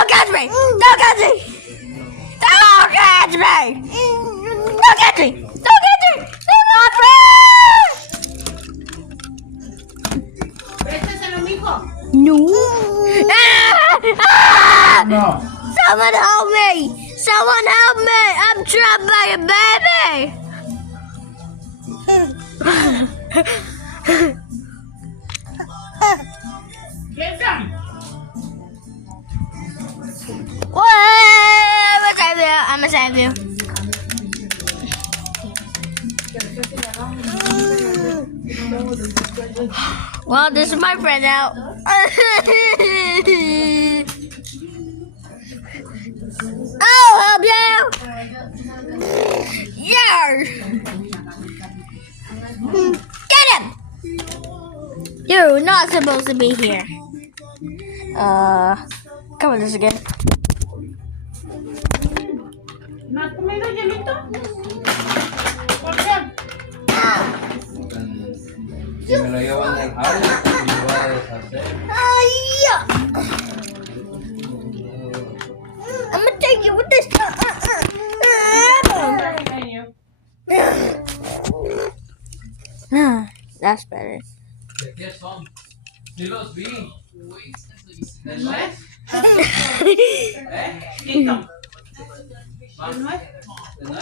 Don't catch me! Don't catch me! Don't catch me! Don't catch me! Don't catch me! Don't catch me! Préstaselo, mijo. No. No. Someone help me! Someone help me! I'm trapped by a baby! Get them. I'm gonna save you. Well, this is my friend now. I'll help you. Yeah. Get him. You're not supposed to be here. Come on, this again. ¿No has comido hielito? ¿Por qué? Si me lo llevan al aula, me voy a deshacer. I'm gonna take you with this. That's better. ¿De qué son? Sí los vi. ¿De nuez? ¿Eh? Quito. ¿Más? ¿De nuez? ¿De nuez?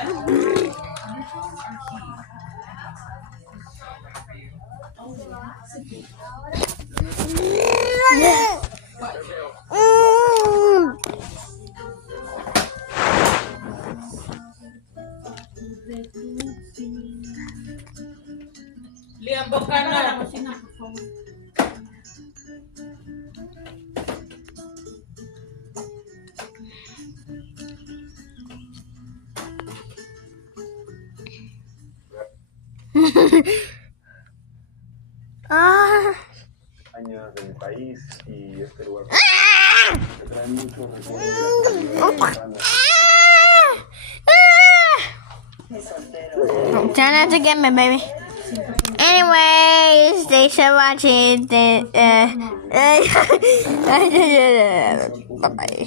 Liam, buscando a la cocina, por favor. Años de mi país y este lugar me trae muchos recuerdos. Try not to get me, baby. Anyways, thanks for watching. Bye bye.